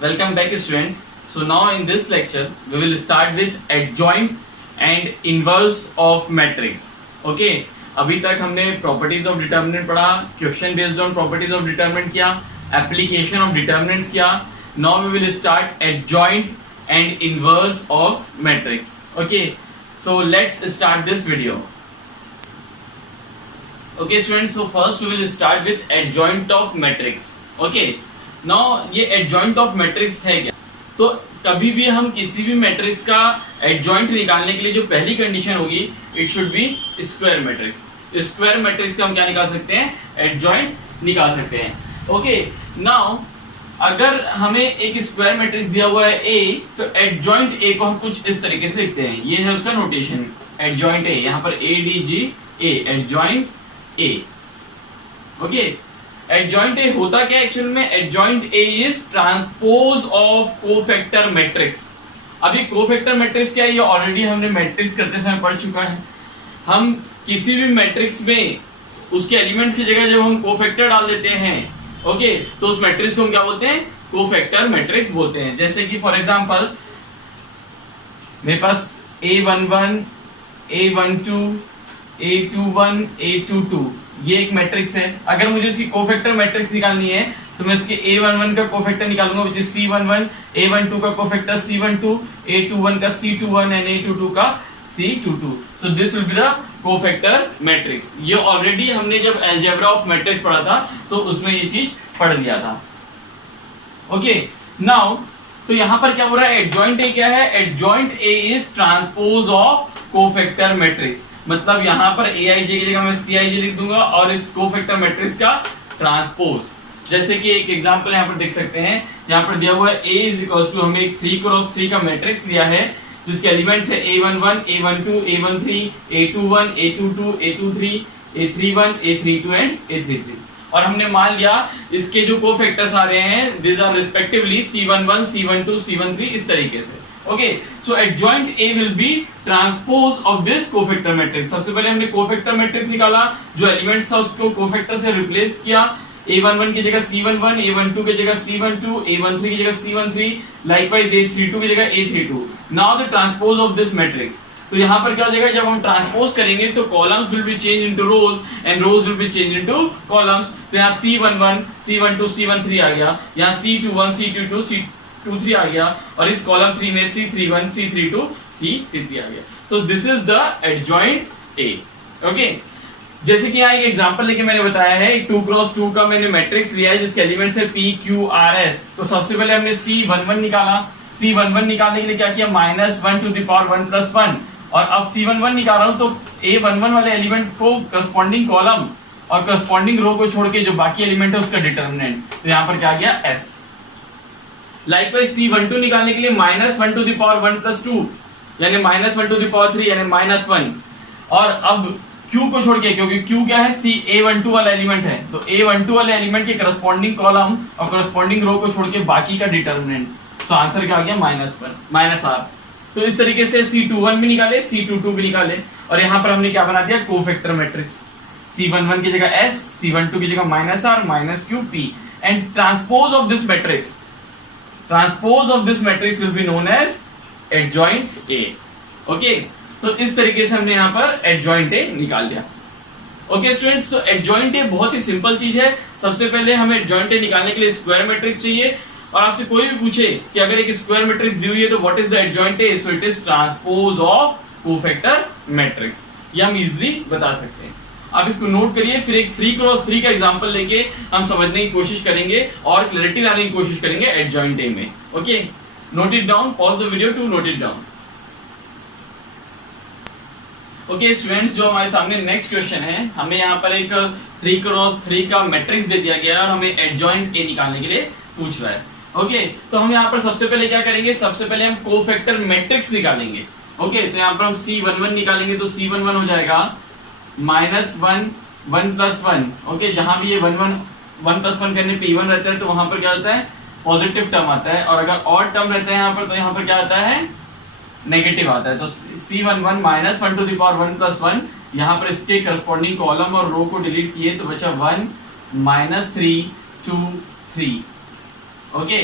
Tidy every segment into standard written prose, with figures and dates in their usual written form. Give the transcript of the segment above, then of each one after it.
Welcome back students. So now in this lecture we will start with adjoint and inverse of matrix. Okay, अभी तक हमने properties of determinant पढ़ा, question based on properties of determinant किया, application of determinants किया. Now we will start adjoint and inverse of matrix. Okay, so let's start this video. Okay students, so first we will start with adjoint of matrix. Okay, now ये adjoint of matrix है क्या? तो कभी भी हम किसी भी matrix का एडजॉइंट निकालने के लिए जो पहली कंडीशन होगी, it should be square matrix. Square matrix का हम क्या निकाल सकते हैं? एडजॉइंट निकाल सकते हैं. ओके, नाउ अगर हमें एक स्क्वायर मैट्रिक्स दिया हुआ है ए, तो एडजॉइंट ए को हम कुछ इस तरीके से लिखते हैं. ये है उसका नोटेशन, एडजॉइंट ए. यहाँ पर A D G A, adjoint A. Okay, adjoint A होता क्या एक्चुअल में? Adjoint A is transpose of cofactor matrix. अभी कोफैक्टर मैट्रिक्स क्या है? ये ऑलरेडी हमने मैट्रिक्स करते समय पढ़ चुका है. हम किसी भी मैट्रिक्स में उसके एलिमेंट्स की जगह जब हम कोफैक्टर डाल देते हैं, ओके, तो उस मैट्रिक्स को हम क्या बोलते हैं? कोफैक्टर मैट्रिक्स बोलते हैं. जैसे कि फॉर एग्जांपल मेरे पास A11, A12, A21, A22 ये एक मैट्रिक्स है. अगर मुझे इसकी कोफैक्टर मैट्रिक्स निकालनी है तो मैं इसके A11 का कोफैक्टर निकालूंगा विच इज C11, A12 का कोफैक्टर C12, A21 का C21 एंड A22 का C22. So this will be the cofactor matrix. ये ऑलरेडी हमने जब अलजेब्रा ऑफ मैट्रिक्स पढ़ा था तो उसमें ये चीज पढ़ लिया था. ओके, नाउ तो यहाँ पर क्या बोल रहा है? एडजॉइंट ए क्या है? Adjoint A is transpose of cofactor matrix. मतलब यहाँ पर ए आई जे की जगह मैं सी आई जे लिख दूंगा और इस कोफैक्टर मैट्रिक्स का ट्रांसपोज. जैसे कि एक एग्जांपल यहाँ पर देख सकते हैं. यहाँ पर दिया हुआ है A इज इक्वल्स टू, हमें एक 3x3 का मैट्रिक्स लिया है जिसके एलिमेंट्स है A11, A12, A13, A21, A22, A23, A31, A32 and A33. और हमने मान लिया इसके जो कोफैक्टर्स आ रहे हैं this are respectively C11, C12, C13 इस तरीके से. Okay, so adjoint A will be transpose of this cofactor matrix. सबसे पहले हमने कोफैक्टर मैट्रिक्स निकाला, जो एलिमेंट्स था उसको कोफैक्टर से रिप्लेस किया. A11 की जगह C11, A12 की जगह C12, A13 की जगह C13, लाइकवाइज A32 की जगह A32. Now the transpose of this matrix. तो यहाँ पर क्या हो जाएगा? जब हम ट्रांसपोज करेंगे तो columns will be change into rows and rows will be change into columns. तो यहाँ C11, C12, C13 आ गया, यहाँ C21, C22, C23 आ गया, और इस कॉलम 3 में C31, C32, C33 आ गया. सो this is the adjoint A. Okay, जैसे कि यहाँ एक एग्जांपल लेके मैंने बताया है, 2x2 का मैंने मैट्रिक्स लिया है जिसके एलिमेंट्स है P, Q, R, S. तो सबसे पहले हमने C11 निकाला. C11 निकालने के लिए क्या किया? -1 to the power 1 plus 1. और अब C11 निकाल रहा हूं तो A11 वाले एलिमेंट को करस्पॉन्डिंग कॉलम और करस्पॉन्डिंग रो को छोड़ के जो बाकी एलिमेंट है उसका डिटरमिनेंट. तो यहाँ पर क्या आ गया? S. लाइकवाइज C12 निकालने के लिए -1 to the power 1 plus 2 यानी -1 to the power 3 यानी -1. और अब Q को छोड़ के, क्योंकि Q क्या है? A12 वाला एलिमेंट है, तो A12 वाले एलिमेंट के करस्पॉन्डिंग कॉलम और करस्पॉन्डिंग रो को छोड़ के बाकी का डिटरमिनेंट. तो आंसर क्या आ गया? -1 -R. तो इस तरीके से C21 भी निकाले, C22 भी निकाले, और यहाँ पर हमने क्या बना दिया? Cofactor matrix. C11 की जगह S, C12 की जगह -R, -Q, P. And transpose of this matrix, transpose of this matrix will be known as adjoint A. Okay, तो इस तरीके से हमने यहाँ पर एडजॉइंट ए निकाल लिया. ओके स्टूडेंट्स, तो एडजॉइंट ए बहुत ही सिंपल चीज है. सबसे पहले हमें एडजॉइंट ए निकालने के लिए स्क्वायर मैट्रिक्स चाहिए, और आपसे कोई भी पूछे कि अगर एक स्क्वायर मैट्रिक्स दी हुई है तो what is the adjoint A? So it is transpose of cofactor matrix. ये हम इजीली बता सकते हैं. आप इसको नोट करिए, फिर एक 3x3 का एग्जांपल लेके हम समझने की कोशिश करेंगे और क्लैरिटी लाने की कोशिश करेंगे एडजॉइंट ए में. Okay, note it down, pause the video to note it down. Okay students, जो हमारे सामने नेक्स्ट क्वेश्चन है, हमें यहाँ पर एक 3x3 का मैट्रिक्स दे दिया गया है और हमें एडजॉइंट ए निकालने के लिए पूछ रहा है. ओके, तो हम यहाँ पर सबसे पहले क्या करेंगे? सबसे पहले हम कोफैक्टर मैट्रिक्स निकालेंगे. ओके, तो यहाँ पर हम C11 निकालेंगे तो C11 हो जाएगा -1 1 plus 1. ओके, जहां भी ये 1 plus 1 करने पे इवन रहता है तो वहां पर क्या होता है? पॉजिटिव टर्म आता है, और अगर ऑड टर्म रहता है यहाँ पर तो यहाँ पर क्या आता है? नेगेटिव आता है. तो C11 -1 to the power 1 plus 1, यहाँ पर इसके करस्पॉन्डिंग कॉलम और रो को डिलीट किए तो बचा 1 -3 2 3. ओके,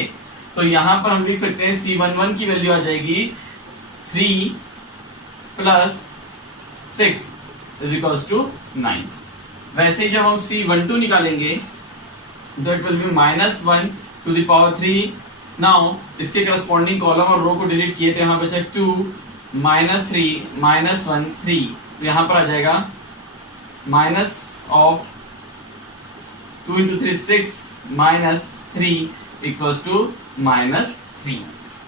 तो यहाँ पर हम लिख सकते हैं C11 की वैल्यू आ जाएगी 3 + 6 = 9। वैसे ही जब हम C12 निकालेंगे तो it will B -1 to the power 3। Now इसके करस्पॉन्डिंग कॉलम और रो को डिलीट किए तो यहाँ बचा 2 -3 -1 3। तो यहाँ पर आ जाएगा माइनस ऑफ 2 × 3 6 -3 = -3।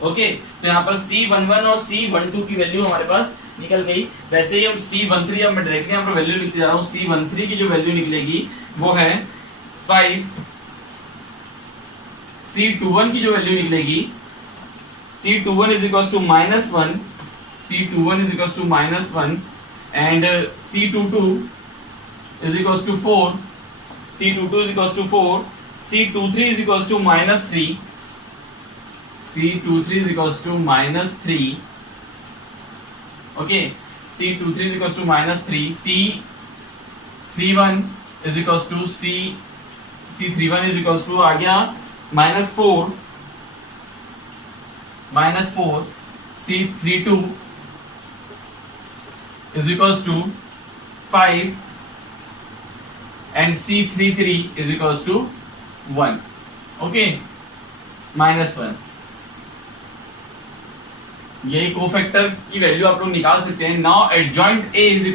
ओके, तो यहाँ पर C11 और C12 की वैल्यू हमारे पास निकल गई। वैसे ही हम C13, अब मैं डायरेक्टली यहाँ पर वैल्यू लिखते जा रहा हूँ। C13 की जो वैल्यू निकलेगी वो है 5। C21 की जो वैल्यू निकलेगी, C21 = -1, C21 = -1 and C22 = 4, C22 = 4, C23 = -3, C23 = -3, okay, C23 = -3, C31 = आ गया -4, C32 = 5 and C33 = 1, ओके, -1। यही कोफैक्टर की वैल्यू आप लोग निकाल सकते हैं। Now adjoint A =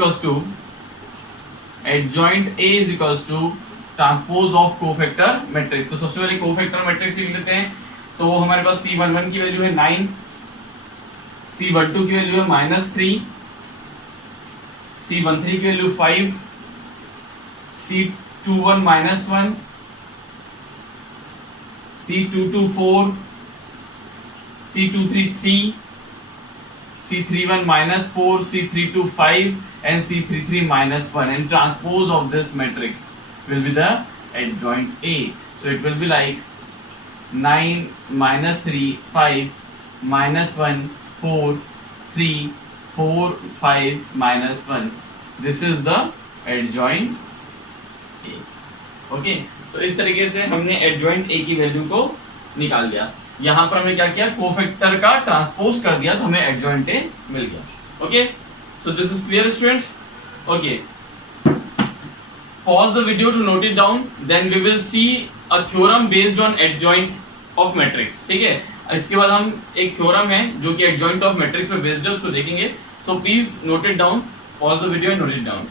transpose of cofactor matrix. तो सबसे पहले कोफैक्टर मैट्रिक्स लिख लेते हैं। तो हमारे पास C11 की वैल्यू है 9, C12 की वैल्यू है -3, C13 की value 5, C21 -1, C22 4, C23 3, C31 -4, C32 5 and C33 -1, and transpose of this matrix will be the adjoint A. So it will be like 9 -3 5 -1 4 3 4 5 -1. This is the adjoint A. Okay, तो इस तरीके से हमने adjoint A की value को निकाल लिया। यहाँ पर हमें क्या किया, कोफैक्टर का ट्रांसपोज कर दिया तो हमें एडजॉइंट ए मिल गया। Okay, so this is clear students. Okay, pause the video to note it down, then we will see a theorem based on adjoint of matrix. ठीक है, इसके बाद हम एक थ्योरम है जो कि एडजॉइंट ऑफ मैट्रिक्स पे बेस्ड है, उसको देखेंगे। So please note it down, pause the video and note it down.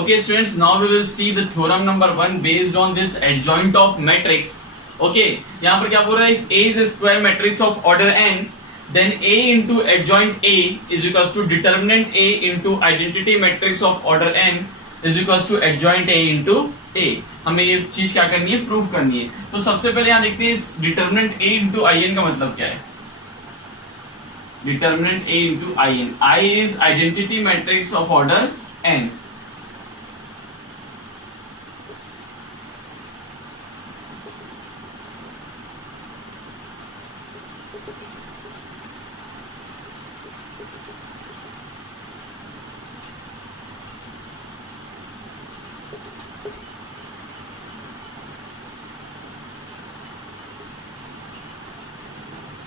Okay students, now we will see the theorem number 1 based on this adjoint of matrix. Okay, यहाँ पर क्या बोल रहा है, if A is a square matrix of order n, then A into adjoint A is equals to determinant A into identity matrix of order n is equals to adjoint A into A। हमें ये चीज क्या करनी है, proof करनी है। तो सबसे पहले यहाँ देखते हैं इस determinant A into In का मतलब क्या है। determinant A into In, I is identity matrix of order n।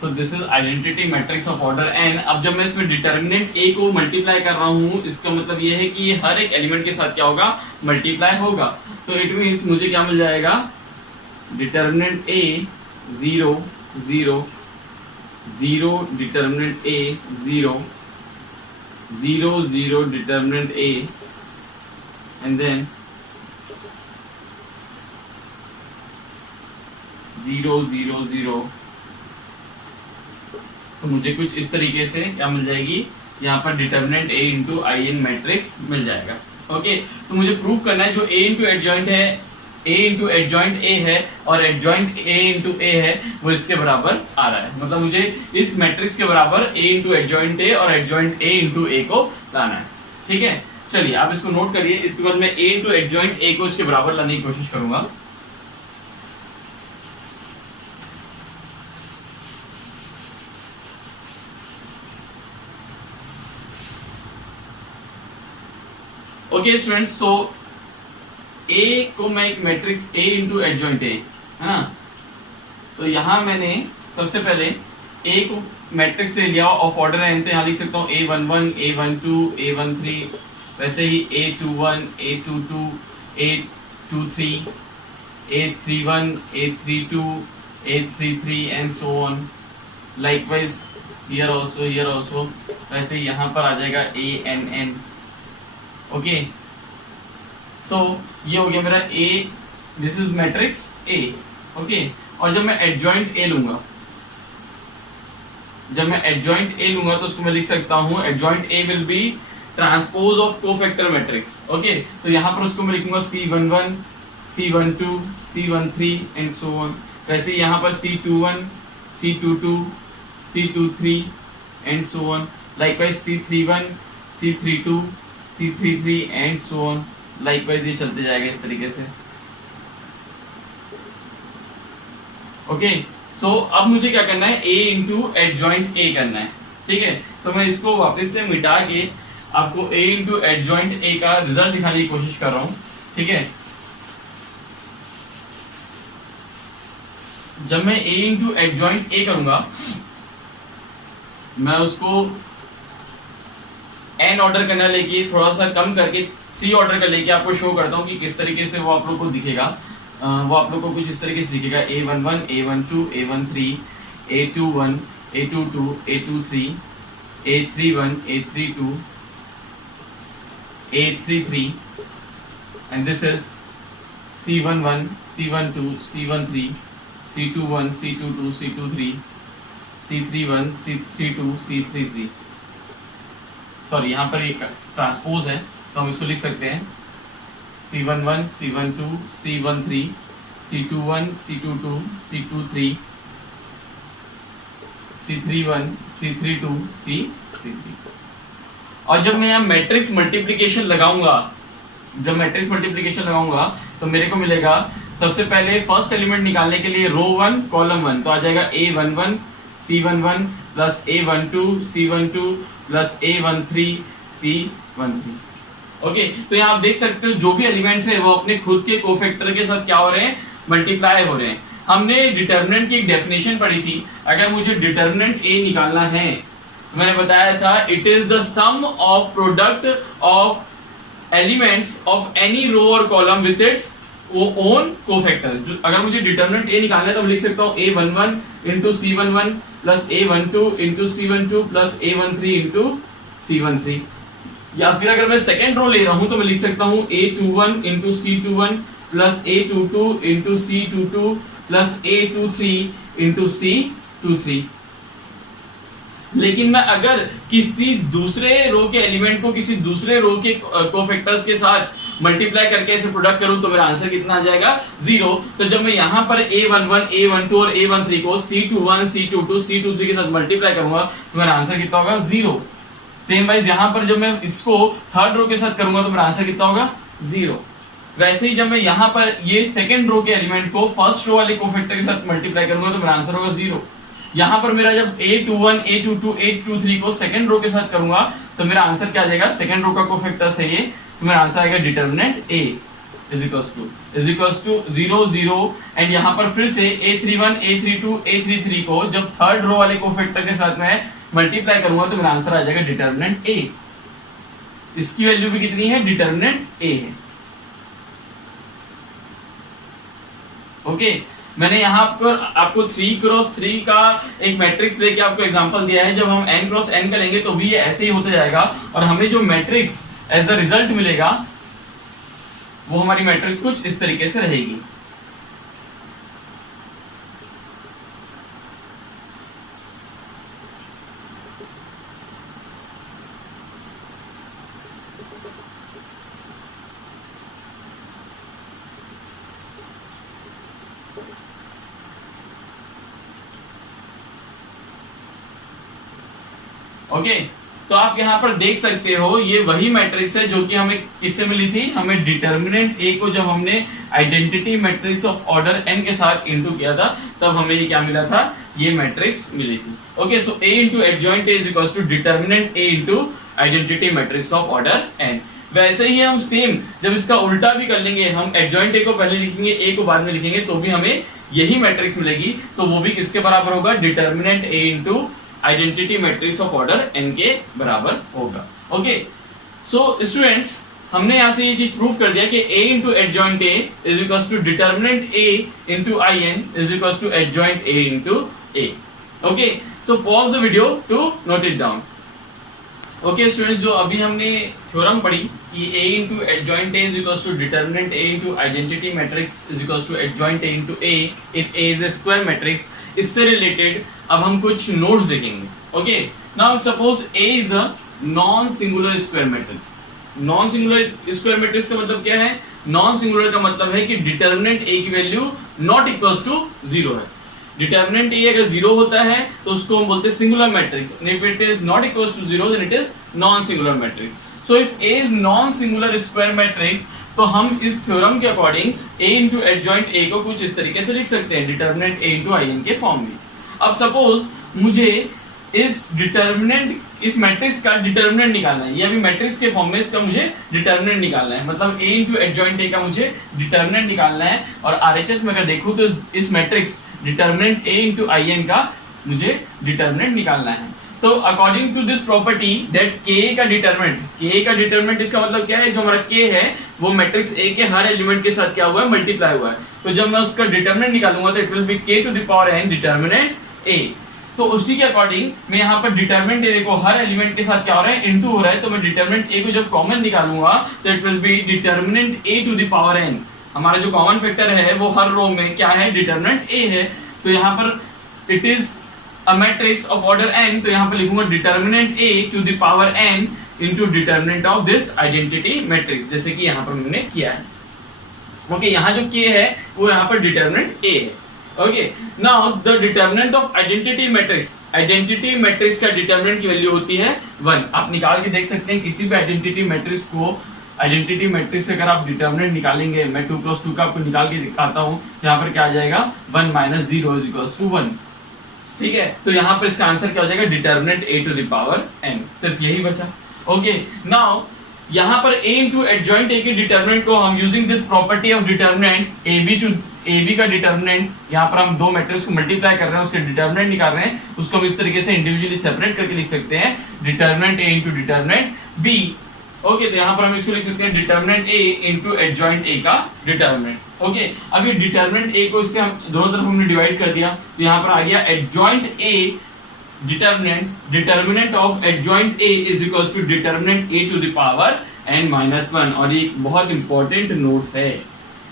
तो this is identity matrix of order n। अब जब मैं इसमें डिटर्मिनेंट a को मल्टीप्लाई कर रहा हूँ, इसका मतलब ये है कि ये हर एक एलिमेंट के साथ क्या होगा, मल्टीप्लाई होगा। तो इट मींस मुझे क्या मिल जाएगा, determinant a 0 0 0, determinant a 0 0 0, determinant a, and then 0 0 0। तो मुझे कुछ इस तरीके से क्या मिल जाएगी, यहाँ पर determinant A into In matrix मिल जाएगा। ओके, तो मुझे प्रूव करना है जो A इंटू एडजॉइंट है, A इंटू एडजॉइंट A है और एडजॉइंट A इंटू A है, वो इसके बराबर आ रहा है। मतलब मुझे इस मैट्रिक्स के बराबर A इंटू एडजॉइंट A और एडजॉइंट A इंटू A को लाना है। ठीक है, चलिए आप इसको नोट करिए। इसके बाद मैं A इंटू एडजॉइंट A को इसके बराबर लाने की कोशिश करूंगा। ओके स्टूडेंट्स, सो A को मैं एक matrix A into adjoint A, है ना, तो यहाँ मैंने सबसे पहले ए को मैट्रिक्स ले लिया ऑफ ऑर्डर एन, तो यहाँ लिख सकता हूँ A11 A12 A13, वैसे ही A21 A22 A23 A31 A32 A33 and so on, likewise here also, वैसे यहाँ पर आ जाएगा ANN। ओके, सो ये हो गया मेरा A, this is matrix A। Okay, और जब मैं एडजॉइंट A लूंगा, तो उसको मैं लिख सकता हूँ adjoint A will be transpose of cofactor matrix. Okay, तो यहाँ पर उसको मैं लिखूंगा C11 C12 C13 and so on, वैसे यहाँ पर C21 C22 C23 and so on, likewise C31 C32 C33 and so on, likewise ये चलते जाएगा इस तरीके से। ओके, सो अब मुझे क्या करना है, A इंटू एडजॉइंट A करना है। ठीक है, तो मैं इसको वापस से मिटा के आपको A इंटू एडजॉइंट A का रिजल्ट दिखाने की कोशिश कर रहा हूँ। ठीक है, जब मैं A इंटू एडजॉइंट A करूंगा, मैं उसको n ऑर्डर करना लेके थोड़ा सा कम करके 3 ऑर्डर कर लेके आपको शो करता हूँ कि किस तरीके से वो आप लोग को दिखेगा। वो आप लोग को कुछ इस तरीके से दिखेगा, A11 A12 A13 A21 A22 A23 A31 A32 A33 and this is C11 C12 C13 C21 C22 C23 C31 C32 C33। Sorry, यहाँ पर एक ट्रांसपोज है तो हम इसको लिख सकते हैं C11 C12 C13 C21 C22 C23 C31 C32 C33। और जब मैं यहाँ मैट्रिक्स मल्टीप्लिकेशन लगाऊंगा, तो मेरे को मिलेगा सबसे पहले फर्स्ट एलिमेंट निकालने के लिए रो 1 कॉलम 1, तो आ जाएगा A11 C11 plus A12 C12 plus A13 C13। Okay, तो यहाँ आप देख सकते हो जो भी एलिमेंट्स है वो अपने खुद के कोफैक्टर के साथ क्या हो रहे हैं, मल्टीप्लाई हो रहे हैं। हमने डिटर्मिनेंट की एक डेफिनेशन पढ़ी थी, अगर मुझे डिटर्मिनेंट A निकालना है, मैंने बताया था it is the sum of product of elements of any row और column with its own cofactor. अगर मुझे डिटर्मिनेंट A निकालना है तो मैं लिख सकता हूँ A11 into C11 plus A12 into C12 plus A13 into C13। या फिर अगर मैं सेकेंड रो ले रहा हूं तो मैं लिख सकता हूं A21 into C21 plus A22 into C22 plus A23 into C23। लेकिन मैं अगर किसी दूसरे रो के एलिमेंट को किसी दूसरे रो के कोफैक्टर्स के साथ मल्टीप्लाई करके इसे प्रोडक्ट करूं तो मेरा आंसर कितना आ जाएगा, 0। तो जब मैं यहाँ पर A11 A12 और A13 को C21 C22 C23 के साथ मल्टीप्लाई करूंगा तो मेरा आंसर कितना होगा, 0। सेम वाइज यहाँ पर जब मैं इसको थर्ड रो के साथ करूंगा तो मेरा आंसर कितना होगा, 0। वैसे ही जब मैं यहाँ पर ये सेकंड रो के एलिमेंट को फर्स्ट रो वाले कोफैक्टर के साथ मल्टीप्लाई करूंगा तो मेरा आंसर होगा 0। यहाँ पर मेरा जब A21 A22 A23 को सेकंड रो के साथ करूंगा तो मेरा आंसर क्या आ जाएगा, सेकंड रो का कोफैक्टर है ये, तो मेरा आंसर आएगा determinant A is equals to 0 0। And यहाँ पर फिर से A31 A32 A33 को जब थर्ड रो वाले कोफैक्टर के साथ मैं मल्टीप्लाई करूंगा तो मेरा आंसर आ जाएगा डिटर्मिनेंट A। इसकी वैल्यू भी कितनी है, डिटर्मिनेंट A है। ओके, मैंने यहाँ आपको 3x3 का एक मैट्रिक्स लेके आपको एग्जांपल दिया है। जब हम n×n का लेंगे तो भी ये ऐसे ही होते जाएगा और हमें जो मैट्रिक्स एज द रिजल्ट मिलेगा वो हमारी मैट्रिक्स कुछ इस तरीके से रहेगी। ओके, तो आप यहाँ पर देख सकते हो ये वही मैट्रिक्स है जो कि हमें किससे मिली थी, हमें डिटर्मिनेंट A को जब हमने identity matrix of order n के साथ इनटू किया था तब हमें ये क्या मिला था, ये मैट्रिक्स मिली थी। Okay, so A into adjoint A is equals to determinant A into identity matrix of order n। वैसे ही हम सेम जब इसका उल्टा भी कर लेंगे, हम एडजॉइंट ए को पहले लिखेंगे, ए को बाद में लिखेंगे, तो भी हमें यही मैट्रिक्स मिलेगी। तो वो भी किसके बराबर होगा, determinant A into identity matrix of order n के बराबर होगा। ओके, सो स्टूडेंट्स हमने यहाँ से ये चीज प्रूव कर दिया कि a into adjoint a is equals to determinant a into I N is equals to adjoint a into a। Okay, so pause the video to note it down. Okay students, जो अभी हमने theorem पढ़ी कि a into adjoint a is equals to determinant a into identity matrix is equals to adjoint a into a if a is a square matrix, इससे related अब हम कुछ notes देखेंगे। Okay, now suppose a is a non singular square matrix. Non singular square matrix का मतलब क्या है, non singular का मतलब है कि डिटर्मिनेंट a की वैल्यू नॉट इक्वल्स टू 0 है। डिटर्मिनेंट a अगर 0 होता है तो उसको हम बोलते हैं singular matrix, and if it is not equals to 0 then it is non singular matrix. So if a is non singular square matrix, तो हम इस थ्योरम के according a into adjoint a को कुछ इस तरीके से लिख सकते हैं, determinant a into I N के फॉर्म में। अब सपोज मुझे इस मैट्रिक्स का डिटर्मिनेंट निकालना है, ये अभी मैट्रिक्स के फॉर्म में इसका मुझे डिटर्मिनेंट निकालना है, मतलब a इनटू एडजॉइंट a का मुझे डिटर्मिनेंट निकालना है। और आरएचएस में अगर देखूं तो इस matrix determinant a into I N का मुझे डिटर्मिनेंट निकालना है। तो according to this property that k का डिटर्मिनेंट इसका मतलब क्या है, जो हमारा k है वो मैट्रिक्स a के हर एलिमेंट के साथ क्या हुआ है, मल्टीप्लाई हुआ है। तो जब मैं उसका डिटर्मिनेंट निकालूंगा तो it will be k to the power n determinant a। तो उसी के अकॉर्डिंग मैं यहाँ पर डिटर्मिनेंट a को हर एलिमेंट के साथ क्या हो रहा है, इनटू हो रहा है, तो मैं डिटर्मिनेंट a को जब कॉमन निकालूंगा तो it will be determinant a to the power n। हमारा जो कॉमन फैक्टर है वो हर रो में क्या है, डिटर्मिनेंट a है। तो यहाँ पर it is a matrix of order n, तो यहाँ पर लिखूंगा determinant a to the power n into determinant of this identity matrix, जैसे कि यहाँ पर मैंने किया है। ओके, यहाँ जो k है वो यहाँ पर डिटर्मिनेंट a है। Okay, now the determinant of identity matrix का डिटर्मिनेंट की वैल्यू होती है 1। आप निकाल के देख सकते हैं किसी भी आइडेंटिटी मैट्रिक्स से अगर आप डिटर्मिनेंट निकालेंगे, मैं 2 + 2 का आपको निकाल के दिखाता हूँ, यहाँ पर क्या आ जाएगा 1 - 0 = 1। ठीक है, तो यहाँ पर इसका आंसर क्या हो जाएगा, determinant a to the power n। सिर्फ यही बचा। ओके, नाउ यहाँ पर a इंटू एडजॉइंट a के डिटर्मिनेंट को हम using this property of determinant ab का डिटर्मिनेंट, यहाँ पर हम दो मैट्रिक्स को मल्टीप्लाई कर रहे हैं, उसके डिटर्मिनेंट निकाल रहे हैं, उसको हम इस तरीके से इंडिविजुअली सेपरेट करके लिख सकते हैं, determinant a into determinant b। Okay, तो यहाँ पर हम इसको लिख सकते हैं determinant a into adjoint a का डिटर्मिनेंट। ओके, अब ये डिटर्मिनेंट a को इससे हम दोनों तरफ हमने डिवाइड कर दिया, तो यहाँ पर आ गया adjoint a determinant of adjoint a is equals to determinant a to the power n-1। और ये बहुत इंपॉर्टेंट नोट है,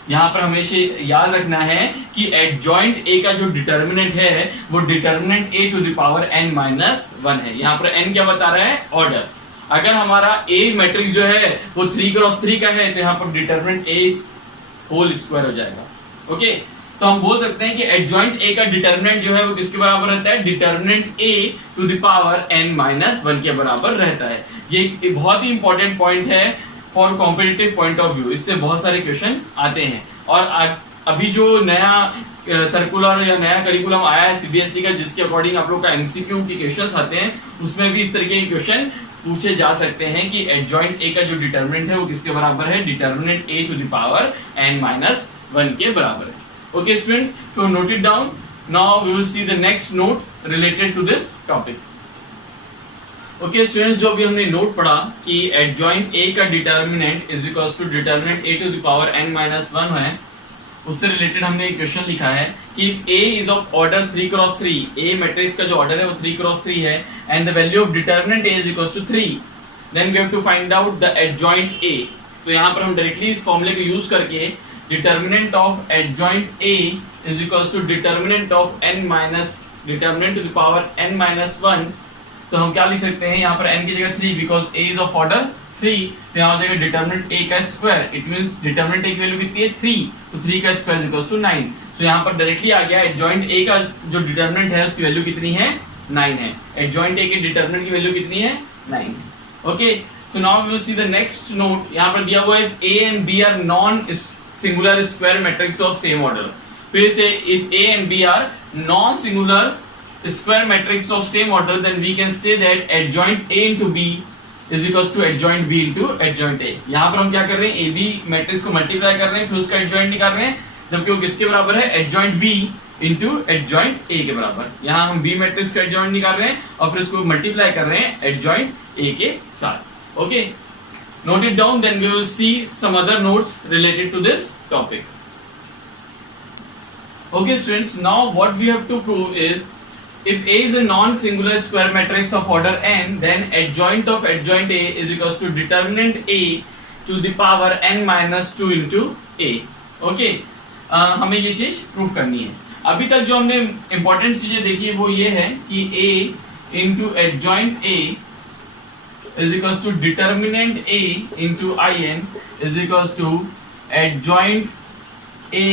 यहाँ पर हमेशा याद रखना है कि एडजॉइंट a का जो डिटर्मिनेंट है वो determinant a to the power n-1 है। यहाँ पर n क्या बता रहा है, ऑर्डर। अगर हमारा a मैट्रिक्स जो है वो 3 × 3 का है तो यहाँ पर डिटर्मिनेंट a होल स्क्वायर हो जाएगा। ओके, तो हम बोल सकते हैं कि एडजॉइंट a का डिटर्मिनेंट जो है वो किसके बराबर रहता है, determinant a to the power n-1 के बराबर रहता है। ये बहुत ही इंपॉर्टेंट पॉइंट है for competitive point of view, इससे बहुत सारे क्वेश्चन आते हैं। और अभी जो नया सर्कुलर या नया करिकुलम आया है सीबीएसई का, जिसके अकॉर्डिंग आप लोग का एमसीक्यू के क्वेश्चंस आते हैं, उसमें भी इस तरीके के क्वेश्चन पूछे जा सकते हैं कि एडजॉइंट a का जो डिटर्मिनेंट है वो किसके बराबर है, determinant a to the power n-1 के बराबर है। ओके स्टूडेंट्स, तो note it down. Now we will see the next note related to this topic. Okay students, जो अभी हमने नोट पढ़ा कि एडजॉइंट a का determinant is equals to determinant a to the power n-1 है, उससे related हमने एक क्वेश्चन लिखा है कि if a is of order 3 × 3, a matrix का जो ऑर्डर है वो 3 × 3 है, and the value of determinant a is equals to 3, then we have to find out the adjoint a। तो यहाँ पर हम डायरेक्टली इस फॉर्मूले को यूज करके determinant of adjoint a is equals to determinant of determinant to the power n-1, तो हम क्या लिख सकते हैं, यहाँ पर n की जगह 3, because a is of order 3, तो यहाँ हो जाएगा डिटर्मिनेंट a का square. It means determinant a की वैल्यू कितनी है, 3, तो 3 का स्क्वायर इज इक्वल्स टू 9। तो यहाँ पर डायरेक्टली आ गया एडजॉइंट a का जो डिटर्मिनेंट है उसकी वैल्यू कितनी है, 9 है। एडजॉइंट a के डिटर्मिनेंट की वैल्यू कितनी है, 9 है। Okay, so now we will see the next note. यहाँ पर दिया हुआ है if a and b are non singular square matrix of same order. फिर से if a and b are non singular square matrix of same order, then we can say that adjoint A into B is equals to adjoint B into adjoint A. यहाँ पर हम क्या कर रहे हैं, A B matrix को multiply कर रहे हैं, फिर उसका एडजॉइंट निकाल रहे हैं, जबकि वो किसके बराबर है, adjoint B into adjoint A के बराबर। यहाँ हम बी मैट्रिक्स का एडजॉइंट निकाल रहे हैं और फिर उसको मल्टीप्लाई कर रहे हैं एडजॉइंट ए के साथ। Okay, note it down, then we will see some other notes related to this topic. Okay students, now what we have to prove is, if A is a non-singular square matrix of order n, then adjoint of adjoint A is equals to determinant A to the power n minus 2 into A. Okay, हमें ये चीज proof करनी है। अभी तक जो हमने important चीजें देखी है वो ये है कि A into adjoint A is equals to determinant A into in is equals to adjoint A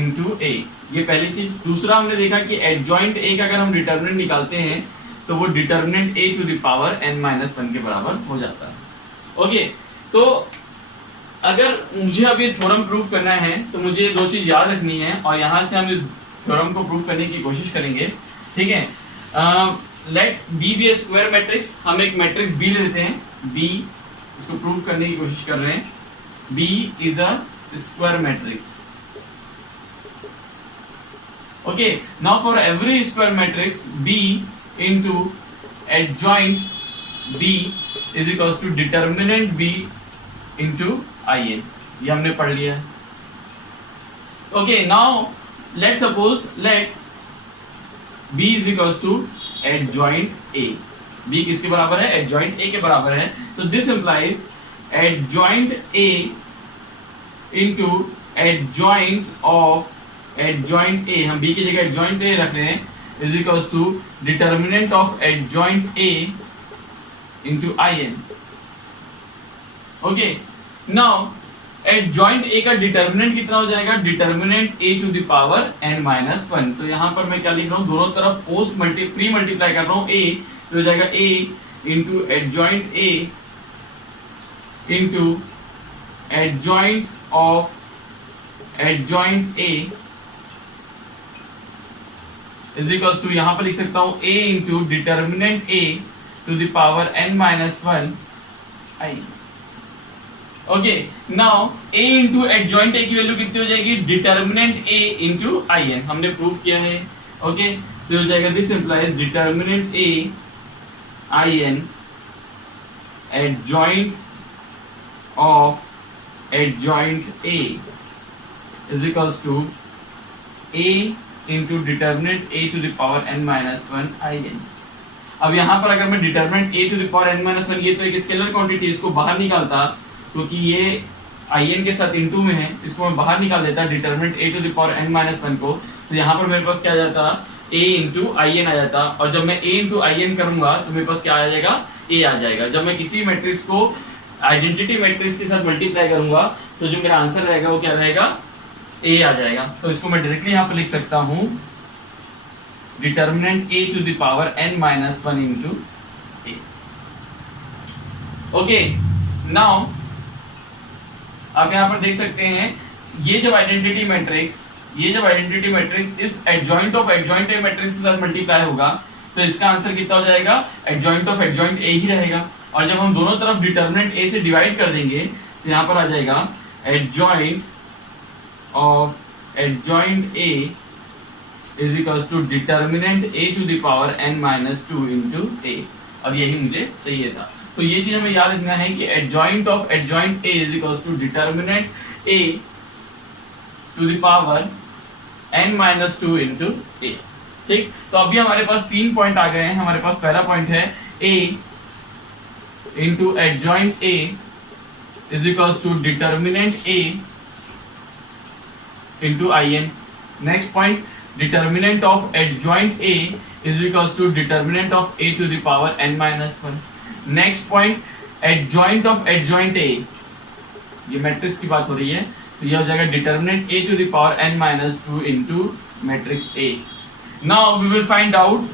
into A। ये पहली चीज। दूसरा हमने देखा कि adjoint A का अगर हम डिटर्मिनेंट निकालते हैं तो वो determinant A to the power n minus 1 के बराबर हो जाता है। ओके, तो अगर मुझे अब ये थ्योरम प्रूफ करना है तो मुझे दो चीज याद रखनी है और यहाँ से हम इस थ्योरम को प्रूफ करने की कोशिश करेंगे। ठीक है, लेट बी बी ए स्क्वायर मैट्रिक्स। हम एक मैट्रिक्स बी लेते हैं, बी, इसको प्रूफ करने की कोशिश कर रहे हैं। B is a square matrix. Okay, now for every square matrix B into adjoint B is equals to determinant B into I N. ये हमने पढ़ लिया है। Okay, now let suppose let B is equals to adjoint A। B किसके बराबर है, adjoint A के बराबर है। तो this implies adjoint A into adjoint of adjoint A, हम B की जगह adjoint A रख रहे हैं, is equals to determinant of adjoint A into in। Okay, now adjoint A का डिटर्मिनेंट कितना हो जाएगा, determinant A to the power n minus 1। तो यहाँ पर मैं क्या लिख रहा हूँ, दोनों तरफ पोस्ट प्री मल्टीप्लाई कर रहा हूँ। ए तो हो जाएगा a into adjoint A into adjoint of adjoint A is equals to, यहाँ पर लिख सकता हूँ a into determinant a to the power n minus 1 i। Okay, now a into adjoint a की वैल्यू कितनी हो जाएगी, determinant a into I N. हमने प्रूफ किया है। ओके, तो हो जाएगा this implies determinant a I N adjoint of adjoint a is equals to a into determinant a to the power n minus 1 I N. अब यहाँ पर अगर मैं determinant a to the power n minus 1, ये तो एक scalar quantity, इसको बाहर निकालता क्योंकि ये in के साथ इनटू में है, इसको मैं बाहर निकाल देता determinant a to the power n minus 1 को, तो यहाँ पर मेरे पास क्या आ जाता, a इंटू आई एन आ जाता। और जब मैं a इंटू आई एन करूंगा तो मेरे पास क्या आ जाएगा, a आ जाएगा। जब मैं किसी मैट्रिक्स को आइडेंटिटी मैट्रिक्स के साथ मल्टीप्लाई करूंगा तो जो मेरा आंसर रहेगा वो क्या रहेगा, a आ जाएगा। तो इसको मैं डायरेक्टली यहाँ पर लिख सकता हूँ determinant a to the power n minus 1 into a। Okay, now आप यहाँ पर देख सकते हैं ये जब आइडेंटिटी मैट्रिक्स इस adjoint of adjoint A matrix के साथ मल्टीप्लाई होगा तो इसका आंसर कितना हो जाएगा, एडजॉइंट ऑफ एडजॉइंट ए ही रहेगा। और जब हम दोनों तरफ डिटर्मिनेंट ए से डिवाइड कर देंगे तो यहाँ पर आ जाएगा adjoint of adjoint A is equals to determinant A to the power n minus 2 into A. अब यही मुझे चाहिए था। तो ये चीज हमें याद रखना है कि adjoint of adjoint A is equals to determinant A to the power n minus 2 into A. ठीक, तो अभी हमारे पास 3 पॉइंट आ गए हैं। हमारे पास पहला पॉइंट है a into adjoint a is equals to determinant a into I N. Next point, determinant of adjoint a is equals to determinant of a to the power n minus 1। Next point, adjoint of adjoint a, ये matrix की बात हो रही है, तो ये हो जाएगा determinant a to the power n minus 2 into matrix a। Now we will find out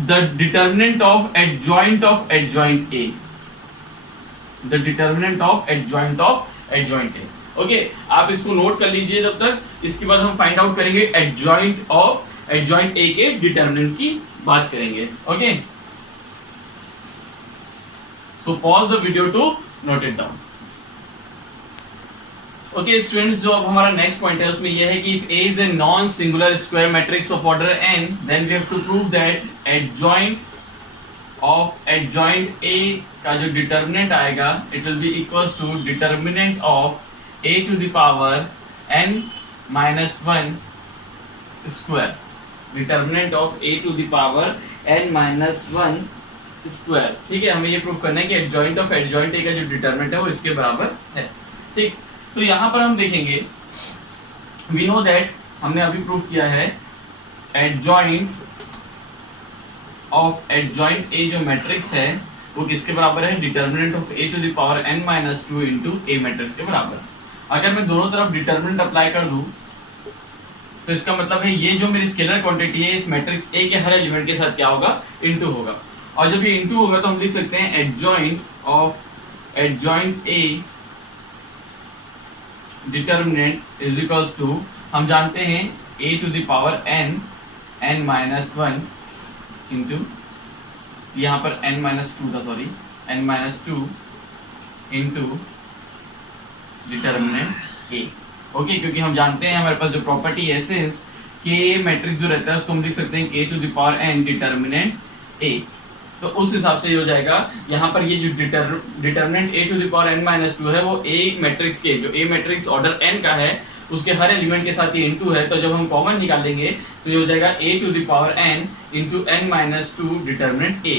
the determinant of adjoint a, the determinant of adjoint a। Okay, आप इसको नोट कर लीजिए जब तक। इसके बाद हम फाइंड आउट करेंगे एडजॉइंट ऑफ एडजॉइंट a के डिटर्मिनेंट की बात करेंगे। Okay, So pause the video to note it down. Okay students, जो अब हमारा नेक्स्ट पॉइंट है उसमें यह है कि if A is a non singular square matrix of order n, then we have to prove that adjoint of adjoint A का जो डिटर्मिनेंट आएगा it will be equals to determinant of A to the power n minus 1 square. Determinant of A to the power n minus 1 square. ठीक है, हमें ये proof करना है कि एडजॉइंट ऑफ एडजॉइंट ए का जो डिटरमिनेंट है वो इसके बराबर है. ठीक, तो यहाँ पर हम देखेंगे वी नो दैट हमने अभी प्रूफ किया है एडजॉइंट ऑफ एडजॉइंट ए जो मैट्रिक्स है वो किसके बराबर है, determinant of A to the power n minus 2 into A matrix के बराबर. अगर मैं दोनों तरफ डिटरमिनेंट अप्लाई कर दूं तो इसका मतलब है ये जो मेरी स्केलर क्वांटिटी है इस मैट्रिक्स ए के हर एलिमेंट के साथ क्या होगा, इनटू होगा. और जब ये इनटू होगा तो हम लिख सकते हैं adjoint of adjoint A determinant is equals to, हम जानते हैं a to the power n minus 1 into यहाँ पर n माइनस 2 था, sorry n minus 2 into determinant a. Okay, क्योंकि हम जानते हैं हमारे पास जो प्रॉपर्टी है सिंस के मैट्रिक्स जो रहता है उसको हम लिख सकते हैं k to the power n determinant a. तो उस हिसाब से ये हो जाएगा. यहाँ पर ये जो determinant a to the power n minus 2 है वो a मैट्रिक्स के जो a मैट्रिक्स ऑर्डर n का है उसके हर एलिमेंट के साथ ये इनटू है. तो जब हम कॉमन निकालेंगे तो ये हो जाएगा a to the power n into n minus 2 determinant a.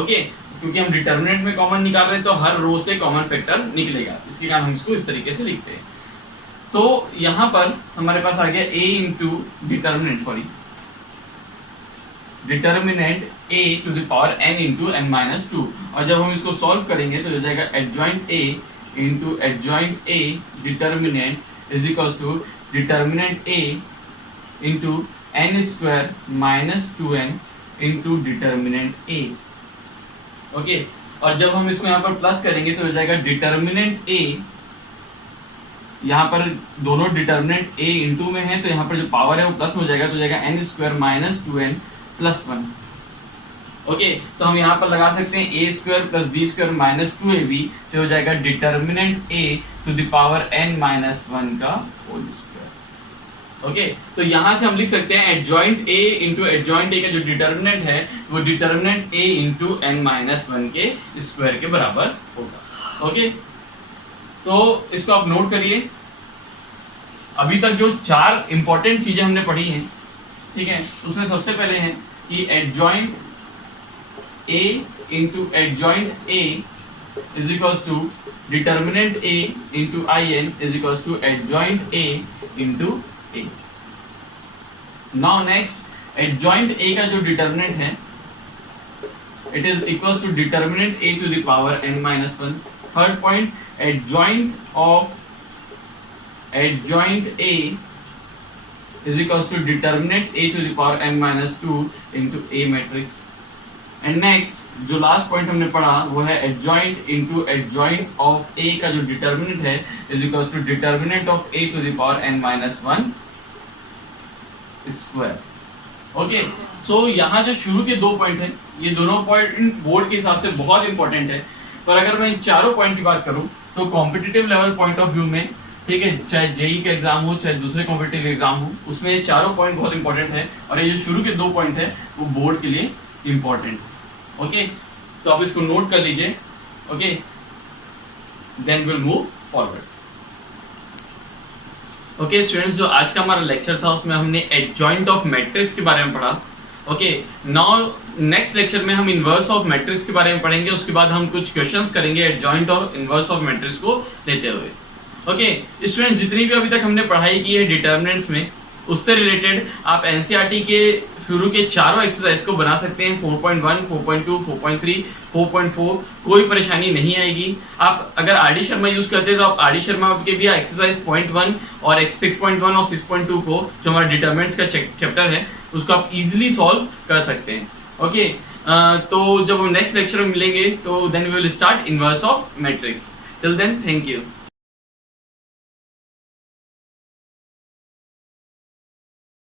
Okay, क्योंकि हम डिटरमिनेंट में कॉमन निकाल रहे हैं तो हर रो से कॉमन फैक्टर निकलेगा, इसके कारण हम इसको इस तरीके से लिखते हैं. तो यहाँ पर हमारे पास आ गया a into determinant, sorry determinant a to the power n into n minus 2. और जब हम इसको सॉल्व करेंगे तो हो जाएगा adjoint a into adjoint a determinant is equals to determinant a into n square minus 2n into determinant a. Okay, और जब हम इसको यहाँ पर प्लस करेंगे तो हो जाएगा डिटरमिनेंट a, यहाँ पर दोनों डिटरमिनेंट a इंटू में है तो यहाँ पर जो पावर है वो प्लस हो जाएगा, तो हो जाएगा n square minus 2n plus 1. Okay, तो हम यहाँ पर लगा सकते हैं a square plus b square minus 2ab, तो हो जाएगा determinant a to the power n minus 1 का होल स्क्वायर. ओके, तो यहाँ से हम लिख सकते हैं adjoint a into adjoint a का जो डिटरमिनेंट है वो determinant a into n minus 1 के स्क्वायर के बराबर होगा. ओके, तो इसको आप नोट करिए. अभी तक जो 4 इंपॉर्टेंट चीजें हमने पढ़ी हैं, ठीक है, उसमें सबसे पहले है कि adjoint a into adjoint a is equals to determinant a into in is equals to adjoint a into a. Now next adjoint a का जो डिटरमिनेंट है it is equals to determinant a to the power n minus 1. Third point, adjoint of adjoint A is equals to determinant A to the power n minus 2 into A matrix. And next जो last point हमने पढ़ा वो है adjoint into adjoint of A का जो determinant है is equals to determinant of A to the power n minus 1 square. Okay, सो यहाँ जो शुरू के 2 पॉइंट हैं ये दोनों पॉइंट बोर्ड के हिसाब से बहुत इंपॉर्टेंट है. पर अगर मैं इन चारों पॉइंट की बात करूं तो competitive level point of view में, ठीक है, चाहे जेई का एग्जाम हो चाहे दूसरे कॉम्पिटिटिव एग्जाम हो, उसमें ये चारों पॉइंट बहुत इंपॉर्टेंट है. और ये जो शुरू के 2 पॉइंट है वो बोर्ड के लिए इंपॉर्टेंट. ओके, तो आप इसको नोट कर लीजिए. Okay, then will move forward. Okay students, जो आज का हमारा लेक्चर था उसमें हमने एडजॉइंट ऑफ मैट्रिक्स के बारे में पढ़ा. ओके, नाउ नेक्स्ट लेक्चर में हम इनवर्स ऑफ मैट्रिक्स के बारे में पढ़ेंगे. उसके बाद हम कुछ क्वेश्चंस करेंगे adjoint of inverse of matrix को लेते हुए. ओके स्टूडेंट्स, जितनी भी अभी तक हमने पढ़ाई की है डिटर्मिनेंट्स में उससे रिलेटेड आप एनसीईआरटी के शुरू के चारों एक्सरसाइज को बना सकते हैं. 4.1, 4.2, 4.3, 4.4 कोई परेशानी नहीं आएगी. आप अगर आरडी शर्मा यूज करते हैं तो आप आरडी शर्मा के भी एक्सरसाइज 0.1 और 6.1 और 6.2 को जो हमारा डिटर्मिनेंट्स का चैप्टर है उसको आप इजीली सॉल्व कर सकते हैं. ओके, तो जब हम नेक्स्ट लेक्चर में मिलेंगे तो then we will start inverse of matrix. Till then, thank you.